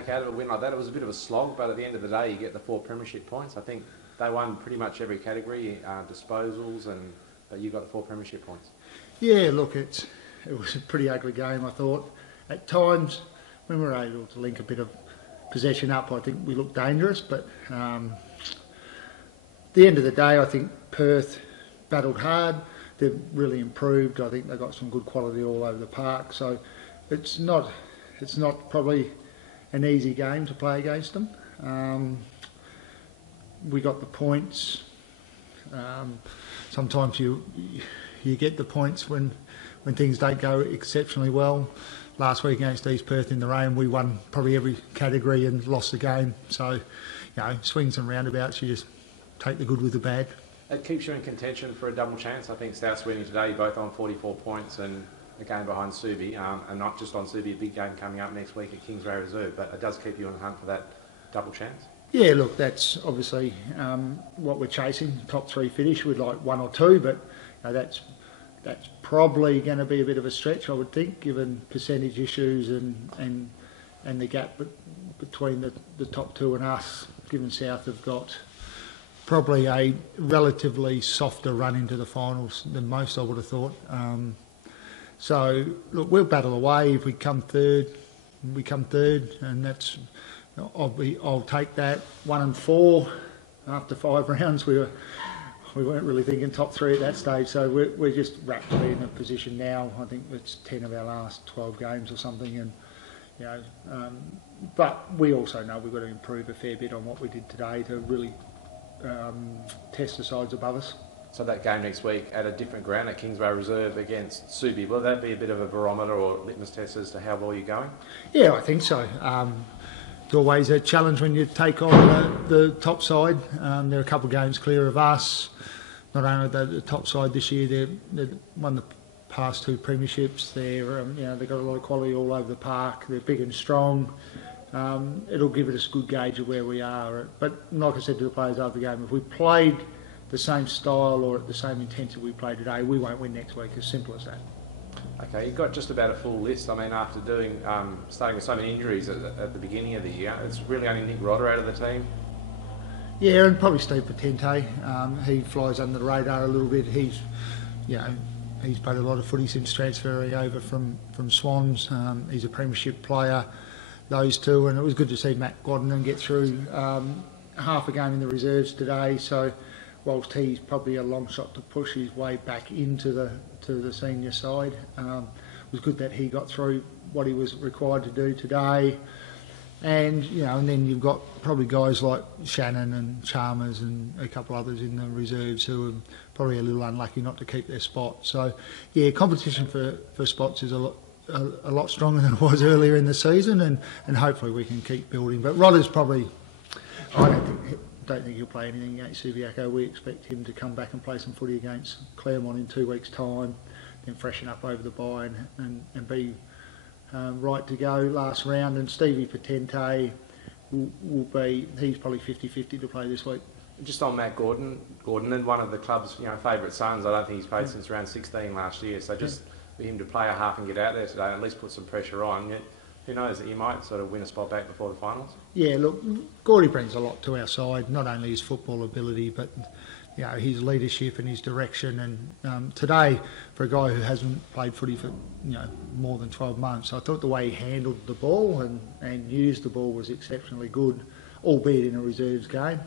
take out of a win like that? It was a bit of a slog, but at the end of the day, you get the 4 premiership points. I think they won pretty much every category, disposals, but you got the 4 premiership points. Yeah, look, it was a pretty ugly game, I thought. At times, when we were able to link a bit of possession up, I think we looked dangerous, but at the end of the day, I think Perth battled hard. They've really improved. I think they've got some good quality all over the park, so it's not probably an easy game to play against them. We got the points. Sometimes you get the points when things don't go exceptionally well. Last week against East Perth in the rain, we won probably every category and lost the game. So, swings and roundabouts, you just take the good with the bad. It keeps you in contention for a double chance. I think South's winning today, you're both on 44 points and a game behind Subi, and not just on Subi, a big game coming up next week at Kingsway Reserve, but it does keep you on the hunt for that double chance. Yeah, look, that's obviously what we're chasing, top 3 finish. We'd like 1 or 2, but that's probably going to be a bit of a stretch, I would think, given percentage issues and the gap between the top 2 and us, given South have got probably a relatively softer run into the finals than most, I would have thought. So, look, we'll battle away. If we come third, and that's I'll take that. 1 and 4 after 5 rounds. We weren't really thinking top 3 at that stage, so we're just rapidly in a position now. I think it's 10 of our last 12 games or something, and but we also know we've got to improve a fair bit on what we did today to really test the sides above us. So that game next week at a different ground at Kingsway Reserve against Subi, will that be a bit of a barometer or litmus test as to how well you're going? Yeah, I think so. It's always a challenge when you take on the top side. There are a couple of games clear of us. Not only the top side this year, they've won the past 2 premierships. They've got a lot of quality all over the park. They're big and strong. It'll give us a good gauge of where we are. But like I said to the players after the game, if we played the same style or at the same intensity we played today, we won't win next week. As simple as that. Okay, you've got just about a full list. I mean, after starting with so many injuries at the beginning of the year, it's really only Nick Rodder out of the team. Yeah, and probably Steve Potente. He flies under the radar a little bit. He's played a lot of footy since transferring over from Swans. He's a premiership player. Those 2, and it was good to see Matt Godden get through half a game in the reserves today. So, whilst he's probably a long shot to push his way back into the senior side, it was good that he got through what he was required to do today. And and then you've got probably guys like Shannon and Chalmers and a couple others in the reserves who are probably a little unlucky not to keep their spot. So, yeah, competition for spots is a lot stronger than it was earlier in the season, and hopefully we can keep building. But Rodder's probably, I don't think he'll play anything against Subiaco. We expect him to come back and play some footy against Claremont in 2 weeks' time, then freshen up over the bye and be right to go last round. And Stevie Potente will be, he's probably 50-50 to play this week. Just on Matt Gordon and one of the club's favourite sons. I don't think he's played since around 16 last year. So just for him to play a half and get out there today, and at least put some pressure on. Who knows that you might sort of win a spot back before the finals? Yeah, look, Gordy brings a lot to our side, not only his football ability, but his leadership and his direction. And today, for a guy who hasn't played footy for more than 12 months, I thought the way he handled the ball and used the ball was exceptionally good, albeit in a reserves game.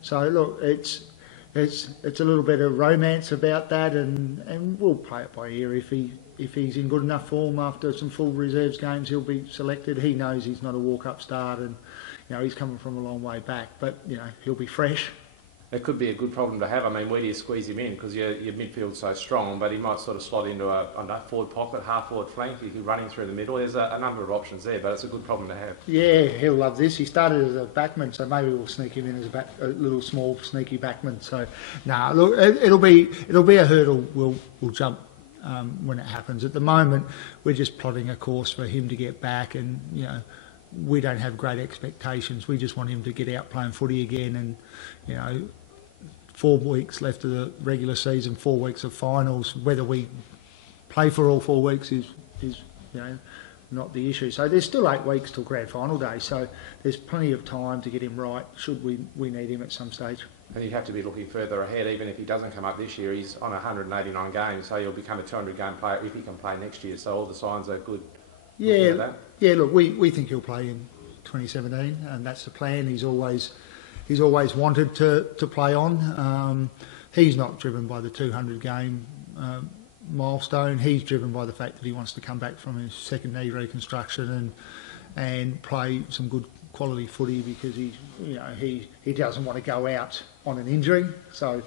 So look, it's a little bit of romance about that, and we'll play it by ear. If he's in good enough form after some full reserves games, he'll be selected. He knows he's not a walk-up start, and he's coming from a long way back, but he'll be fresh. It could be a good problem to have. I mean, where do you squeeze him in? Because your midfield's so strong, but he might sort of slot into a forward pocket, half-forward flank. You can run him through the middle. There's a number of options there, but it's a good problem to have. Yeah, he'll love this. He started as a backman, so maybe we'll sneak him in as a little small sneaky backman. So, look, it'll be a hurdle we'll jump when it happens. At the moment, we're just plotting a course for him to get back, and we don't have great expectations. We just want him to get out playing footy again, and 4 weeks left of the regular season, 4 weeks of finals. Whether we play for all 4 weeks is not the issue. So there's still 8 weeks till grand final day, so there's plenty of time to get him right should we need him at some stage. And he'd have to be looking further ahead. Even if he doesn't come up this year, he's on 189 games, so he'll become a 200-game player if he can play next year. So all the signs are good. Yeah, look, we think he'll play in 2017, and that's the plan. He's always wanted to play on. He's not driven by the 200-game milestone. He's driven by the fact that he wants to come back from his second knee reconstruction and play some good quality footy, because he doesn't want to go out on an injury. So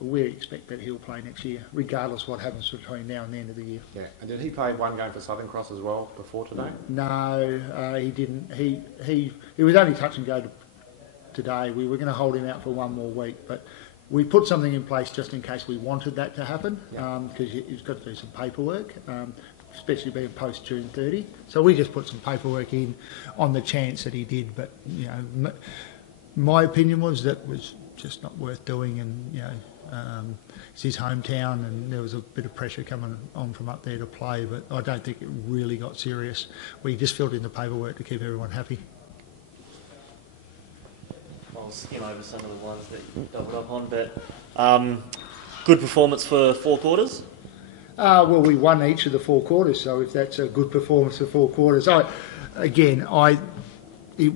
we expect that he'll play next year, regardless of what happens between now and the end of the year. Yeah, and did he play one game for Southern Cross as well before today? No, he didn't. He was only touch and go today. We were going to hold him out for one more week, but we put something in place just in case we wanted that to happen, because he's got to do some paperwork, especially being post June 30. So we just put some paperwork in on the chance that he did. But my opinion was that was just not worth doing, and it's his hometown, and there was a bit of pressure coming on from up there to play. But I don't think it really got serious. We just filled in the paperwork to keep everyone happy. I'll skim over some of the ones that you doubled up on, but good performance for 4 quarters? Well, we won each of the 4 quarters, so if that's a good performance for 4 quarters. It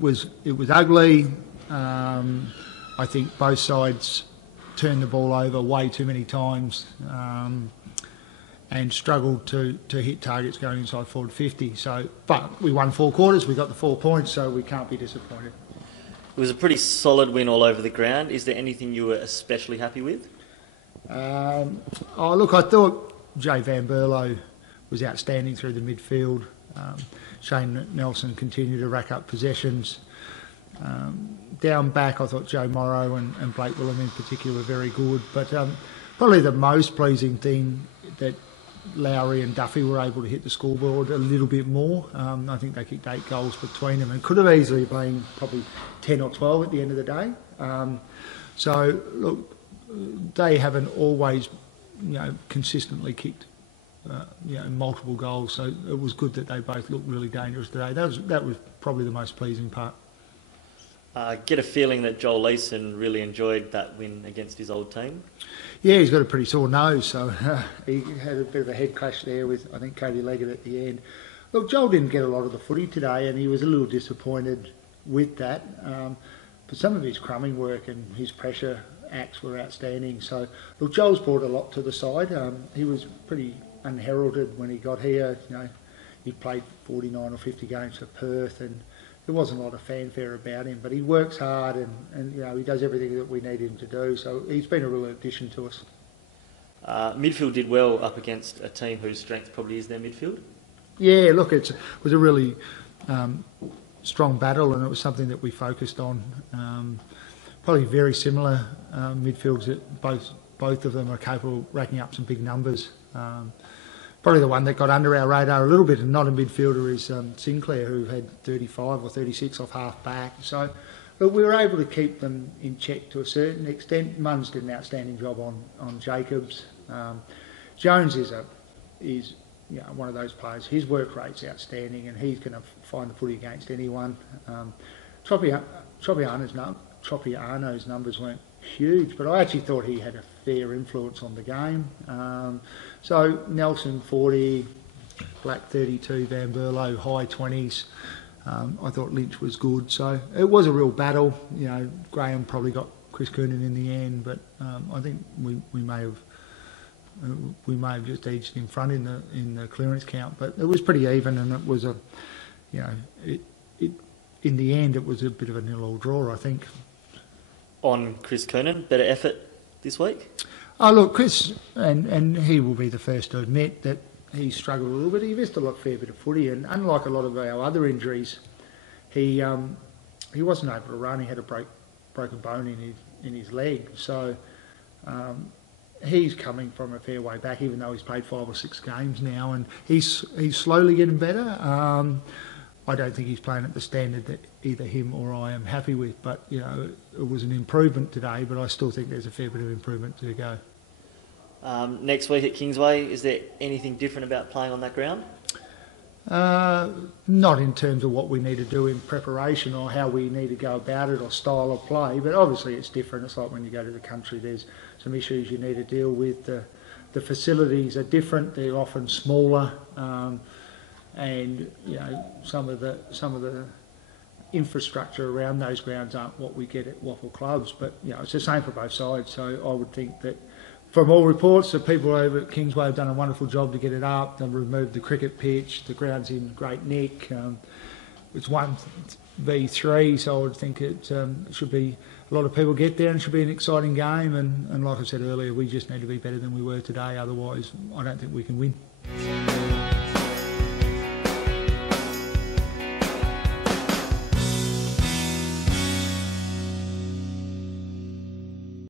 was ugly. I think both sides turned the ball over way too many times and struggled to hit targets going inside forward 50. But we won 4 quarters, we got the 4 points, so we can't be disappointed. It was a pretty solid win all over the ground. Is there anything you were especially happy with? I thought Jay Van Berlo was outstanding through the midfield. Shane Nelson continued to rack up possessions. Down back, I thought Joe Morrow and Blake Willem in particular were very good. But probably the most pleasing thing that Lowry and Duffy were able to hit the scoreboard a little bit more. I think they kicked 8 goals between them and could have easily been probably 10 or 12 at the end of the day. So, look, they haven't always, consistently kicked, multiple goals. So it was good that they both looked really dangerous today. That was probably the most pleasing part. Get a feeling that Joel Leeson really enjoyed that win against his old team. Yeah, he's got a pretty sore nose, so he had a bit of a head clash there with, I think, Cody Leggett at the end. Look, Joel didn't get a lot of the footy today, and he was a little disappointed with that. But some of his crumbing work and his pressure acts were outstanding. So, look, Joel's brought a lot to the side. He was pretty unheralded when he got here. He played 49 or 50 games for Perth, and there wasn't a lot of fanfare about him, but he works hard and he does everything that we need him to do. So he's been a real addition to us. Midfield did well up against a team whose strength probably is their midfield. Yeah, look, it was a really strong battle, and it was something that we focused on. Probably very similar midfields that both of them are capable of racking up some big numbers. Probably the one that got under our radar a little bit and not a midfielder is Sinclair, who had 35 or 36 off half back. So but we were able to keep them in check to a certain extent. Munns did an outstanding job on Jacobs. Jones is one of those players. His work rate's outstanding, and he's going to find the footy against anyone. Tropiano's numbers weren't huge, but I actually thought he had a fair influence on the game. So Nelson 40, Black 32, Van Berlo high 20s. I thought Lynch was good, so it was a real battle. Graham probably got Chris Coonan in the end, but I think we may have just edged in front in the clearance count. But it was pretty even, and it was in the end it was a bit of a 0-0 draw, I think. On Chris Coonan, better effort this week? Oh, look, Chris, and he will be the first to admit that he struggled a little bit. He missed a fair bit of footy, and unlike a lot of our other injuries, he wasn't able to run. He had a broken bone in his leg, so he's coming from a fair way back, even though he's played 5 or 6 games now, and he's slowly getting better. I don't think he's playing at the standard that either him or I am happy with, but it was an improvement today, but I still think there's a fair bit of improvement to go. Next week at Kingsway, is there anything different about playing on that ground? Not in terms of what we need to do in preparation or how we need to go about it or style of play, but obviously it's different. It's like when you go to the country, there's some issues you need to deal with. The facilities are different; they're often smaller, and you know some of the infrastructure around those grounds aren't what we get at Waffle clubs. But you know it's the same for both sides. So I would think that, from all reports, the people over at Kingsway have done a wonderful job to get it up. They've removed the cricket pitch. The ground's in great nick. It's 1v3, so I would think it should be a lot of people get there and it should be an exciting game. And like I said earlier, we just need to be better than we were today. Otherwise, I don't think we can win.